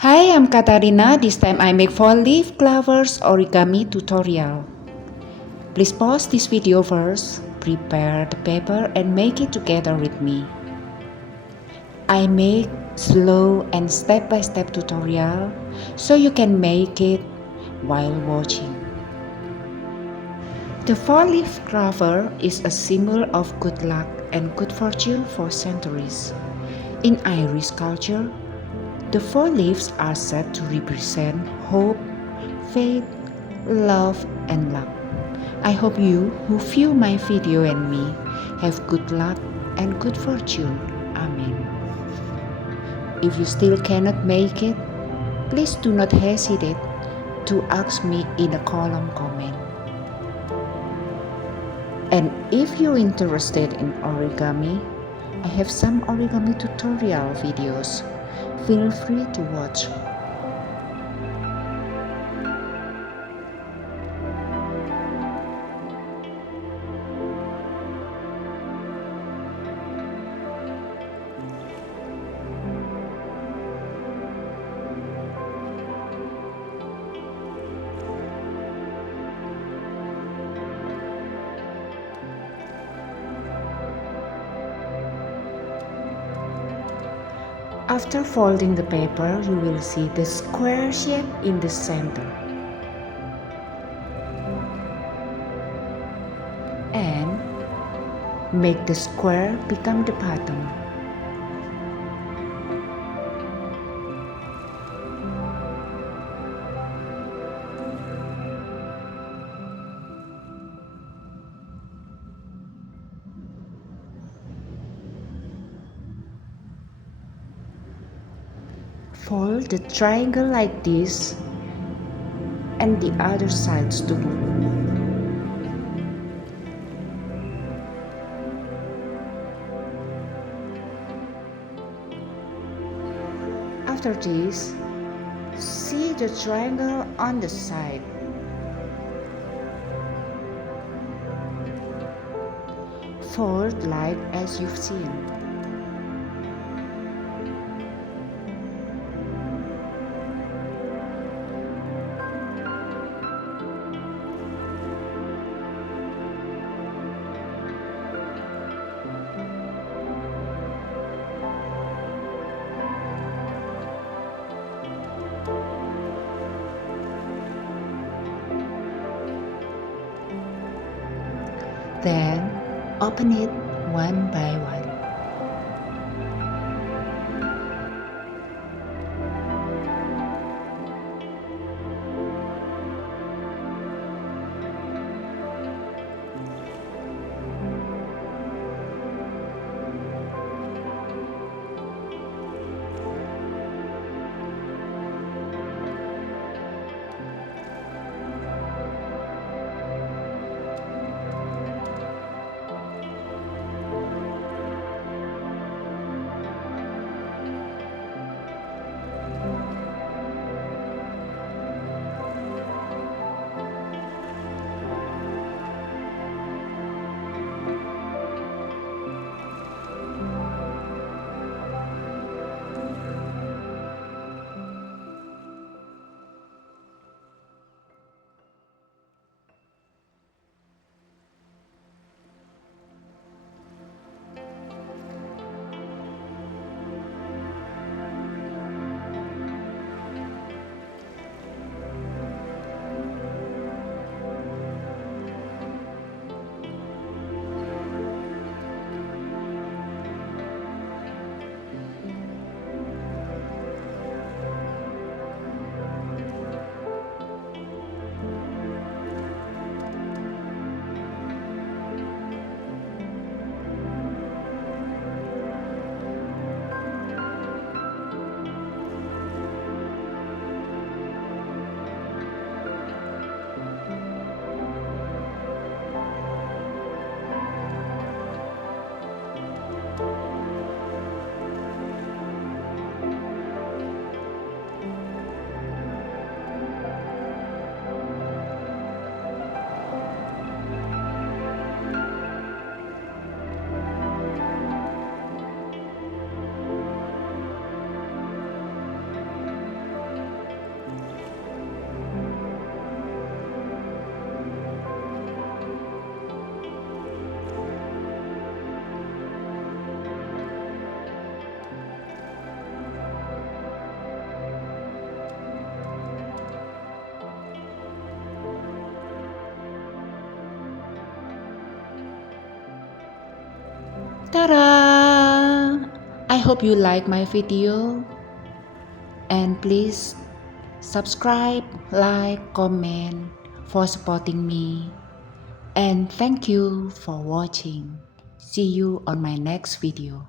Hi, I'm Katarina. This time I make 4-leaf clovers origami tutorial. Please pause this video first, prepare the paper and make it together with me. I make slow and step-by-step tutorial so you can make it while watching. The 4-leaf clover is a symbol of good luck and good fortune for centuries. In Irish culture, the 4 leaves are said to represent hope, faith, love, and luck. I hope you who view my video and me have good luck and good fortune. Amen. If you still cannot make it, please do not hesitate to ask me in a column comment. And if you're interested in origami, I have some origami tutorial videos. Feel free to watch. After folding the paper, you will see the square shape in the center. And make the square become the bottom. Fold the triangle like this and the other sides too. After this, see the triangle on the side. Fold like as you've seen. Then open it one by one. Ta-da! I hope you like my video, and please subscribe, like, comment for supporting me, and thank you for watching. See you on my next video.